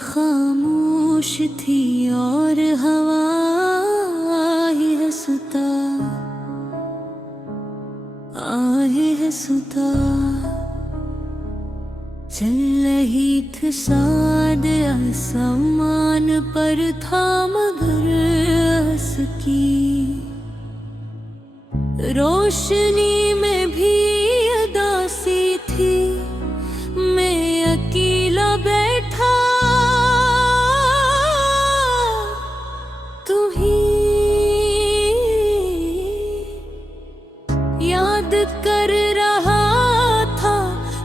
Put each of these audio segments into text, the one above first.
खामोश थी और हवा ही है सुता, आहे है सुता। चल रही थी साद आसमान पर था मगर हंसकी रोशनी में भी उदासी थी। मैं अकेला बैठा तू ही याद कर रहा था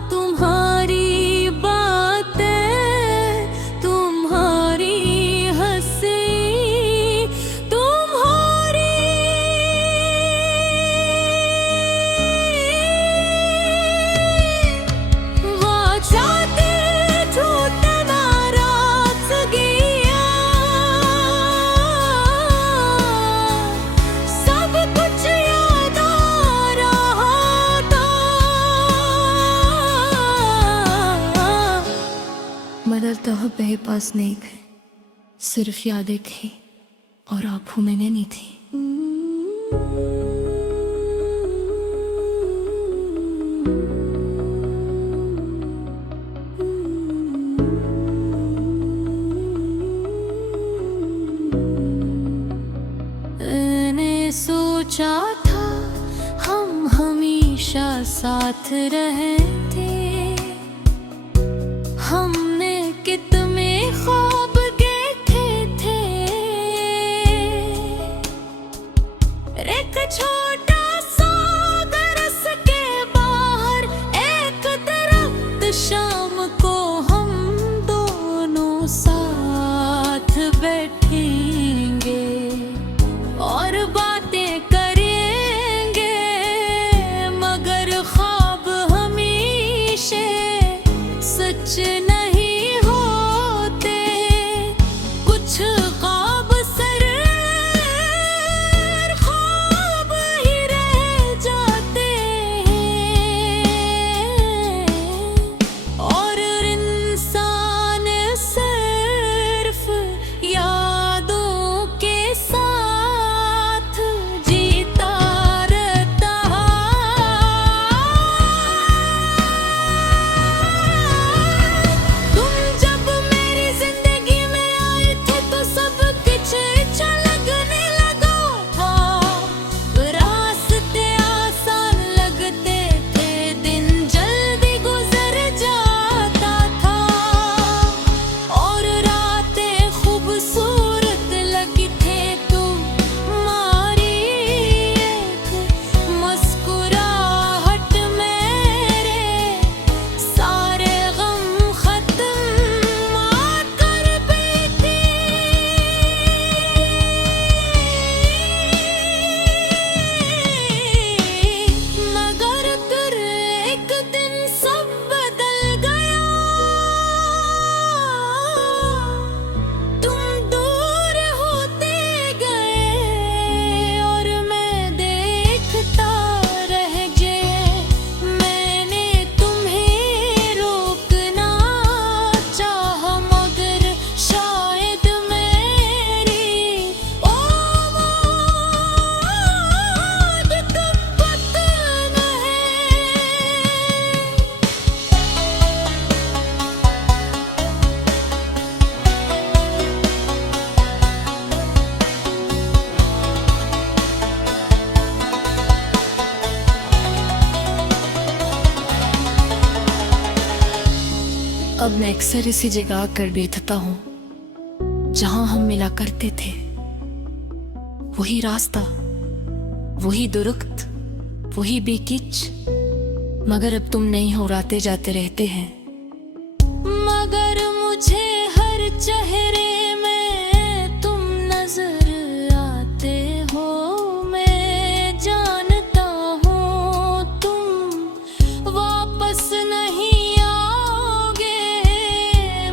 तुम्हारी बातें, तुम्हारी हंसी, तुम्हारी वाचाते झूठ नाराज़गियाँ, सब कुछ याद आ रहा था। मगर तो मेरे पास नहीं थे, सिर्फ यादें थी और आंखों में नहीं थी। मैंने सोचा था हम हमेशा साथ रहेंगे, हमने कितने ख्वाब देखे थे। एक छोटा सा दरस के बाहर एक दरख्त, शाम को हम दोनों साथ बैठेंगे और बातें करेंगे। मगर ख्वाब हमेशा सच नहीं होते, कुछ ख्वाब सिर्फ ख्वाब ही रह जाते हैं और इंसान सिर्फ यादों के साथ जीता रहता। तुम जब मेरी जिंदगी में आए थे तो सब कुछ अच्छा लगने लगा था। रास्ते आसान लगते थे, दिन जल्दी गुजर जाता था और रातें खूबसूरत लगी थे। तुम्हारी एक मुस्कुराहट मेरे सारे गम खत्म कर देती। मगर फिर एक दिन सब बदल गया, तुम दूर होते गए और मैं देखता रह गया। मैंने तुम्हें रोकना चाहा मगर शायद मेरी उम्मीद तुम पता नहीं। अब मैं अक्सर इसी जगह आकर बैठता हूँ जहाँ हम मिला करते थे। वही रास्ता, वही दुरुस्त, वही बेकिच, मगर अब तुम नहीं हो, आते जाते रहते हैं। मगर मुझे हर चेहरे में तुम नजर आते हो। मैं जानता हूँ तुम वापस नहीं आओगे,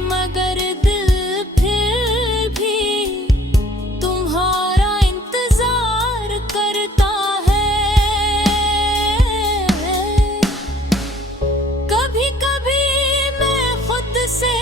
मगर दिल फिर भी तुम्हारा इंतजार करता है। कभी कभी मैं खुद से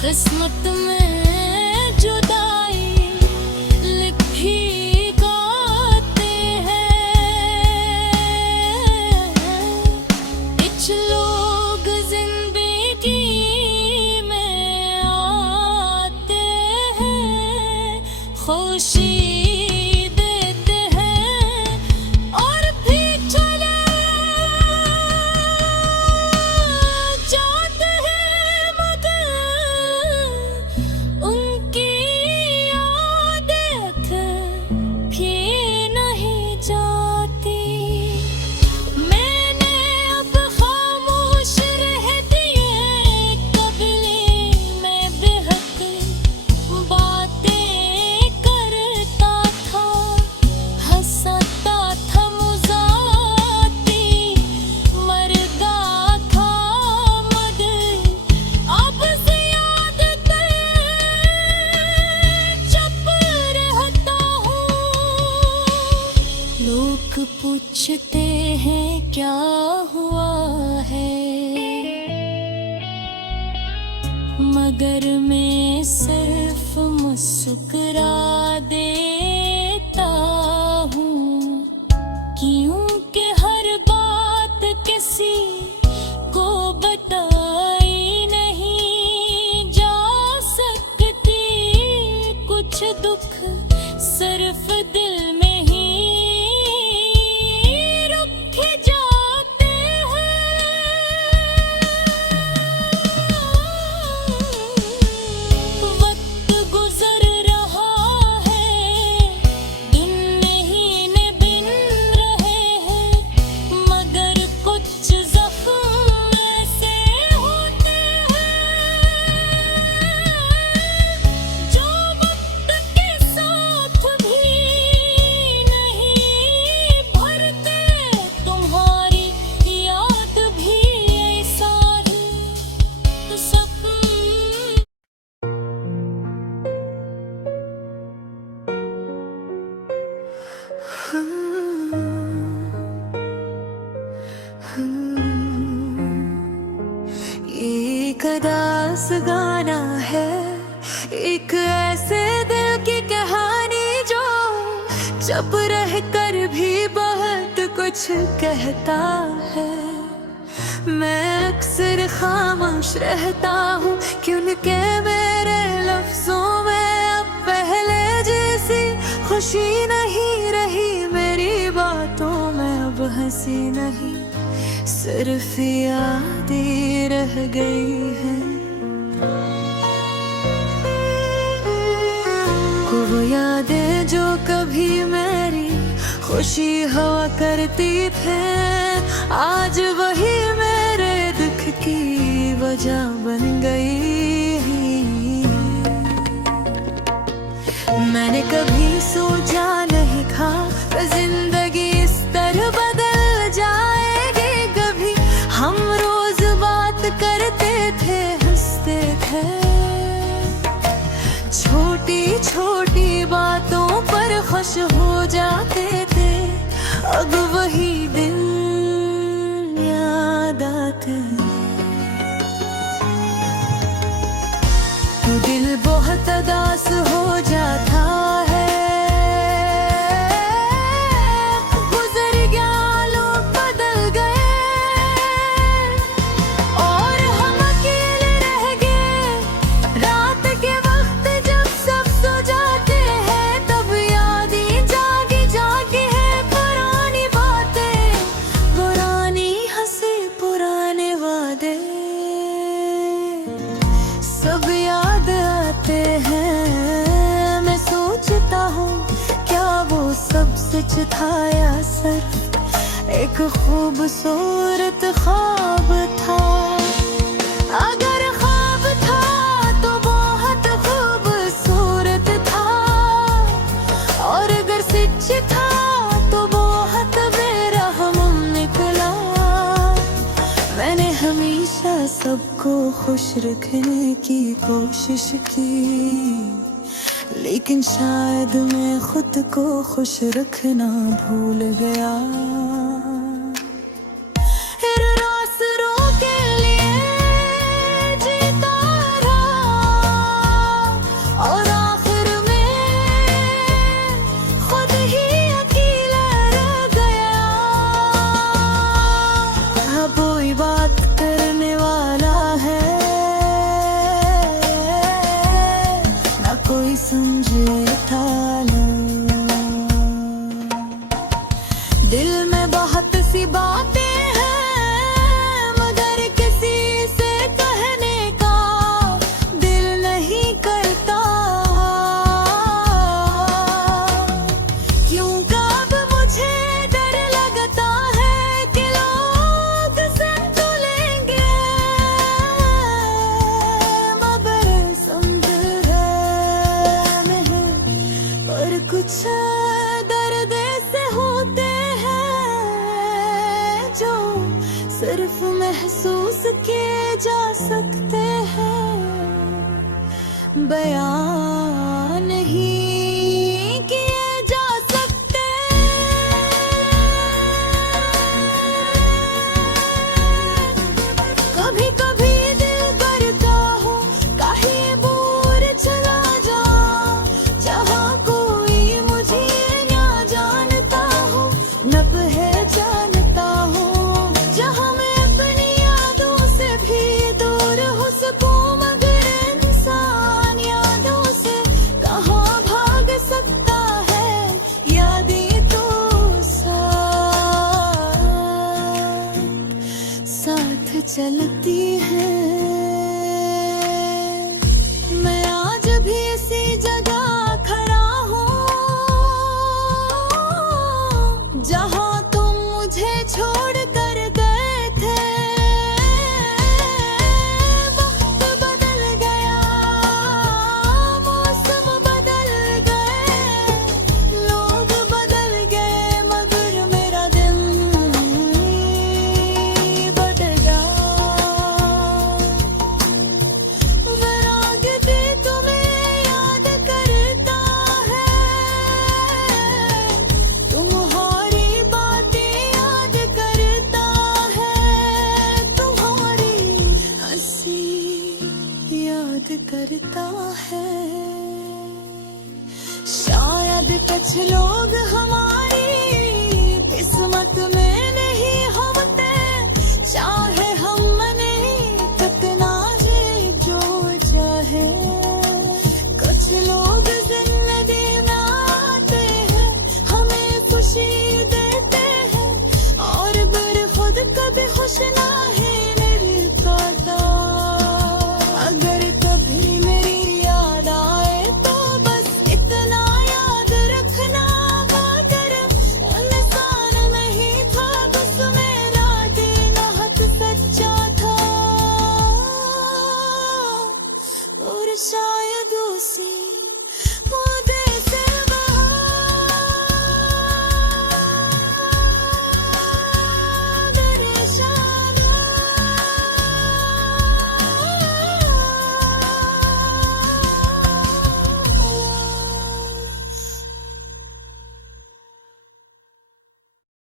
किस्मत में जुदाई लिखी गाते हैं। कुछ लोग जिंदगी में आते हैं, खुशी देते हैं और भी चले जाते हैं, मगर उनकी यादें कभी नहीं जाती। मैंने अब खामोश रह दिए कबले में बेहद बातें करता था, हंसता था मुज़ाती, मरदा था मगर अब से यादें चुप रहता हूँ। लोग पूछते हैं क्या हुआ है, मगर मैं सिर्फ मुस्कुरा देता हूँ, क्योंकि हर बात किसी को बताई नहीं जा सकती। कुछ दुख सिर्फ दिल में ही रुक जाते हैं। वक्त गुजर रहा है, दिन महीने बिन रहे हैं, मगर कुछ जख्म ऐसे होते हैं जो वक्त के साथ भी नहीं भरते। तुम्हारी याद भी ऐसा ही सपना। ये एक अदास गाना है, एक ऐसे दिल की कहानी जो चुप रह कर भी बहुत कुछ कहता है। मैं अक्सर खामोश रहता हूँ क्योंकि मेरे लफ्जों में अब पहले जैसी खुशी नहीं रही, मेरी बातों में अब हंसी नहीं, सिर्फ यादें रह गई हैं। वो यादें जो कभी मेरी खुशी हुआ करती थे, आज वही मेरे दुख की वजह बन गई। मैंने कभी सोचा नहीं था कि जिंदगी इस तरह बदल जाएगी। कभी हम रोज बात करते थे, हंसते थे, छोटी छोटी बातों पर खुश हो जाते थे। अब वही दिन याद आते हैं, तो दिल बहुत उदास हो जाता है। गुजर गया, लोग बदल गए और हम अकेले रह गए। रात के वक्त जब सब सो जाते हैं, तब यादें जागी जागी है पुरानी बातें, पुरानी हंसी, पुराने वादे सब याद आते हैं। मैं सोचता हूँ क्या वो सब सच था या सिर्फ एक खूबसूरत ख्वाब था। अगर ख्वाब था तो बहुत खूबसूरत था, और अगर सच था तो बहुत बेरहम निकला। मैंने हमेशा सबको खुश रखने की कोशिश की, लेकिन शायद मैं खुद को खुश रखना भूल गया। इन रास्तों के लिए जीता रहा, समझे था लो। दिल में बहुत सी बातें हैं मगर किसी से कहने का दिल नहीं करता। क्यों कब मुझे डर लगता है कि लोग सुन तो लेंगे मगर समझ है नहीं। पर कुछ दर्द ऐसे होते जो सिर्फ महसूस किए जा सकते हैं, बयान नहीं किए जा सकते। कभी कभी दिल करता हो कहीं दूर चला जा, जहाँ कोई मुझे ना जानता हो न पहचानता हो, जहाँ मैं अपनी यादों से भी दूर हो सकूं मगर इंसान यादों से कहाँ भाग सकता है। यादें तो साथ चलती हैं। मैं आज भी इसी जगह खड़ा हूँ जहाँ तुम मुझे छोड़ कर गए थे। वक्त बदल गया, मौसम बदल गए, लोग बदल गए मगर मेरा दिल बदल गया। वैराग भी तुम्हें याद करता है, तुम्हारी बातें याद करता है, तुम्हारी हंसी याद करता है। शायद कुछ लोग हमारी किस्मत में नहीं होते, चाहे हम नहीं कितना ही जो चाहे। कुछ लोग जिंदगी में आते हैं, हमें खुशी देते हैं और फिर खुद कभी खुश नहीं पाता। अगर कभी मेरी याद आए तो बस इतना याद रखना, मगर इंसान नहीं था बस मेरा दिल सच्चा था और शायद उसी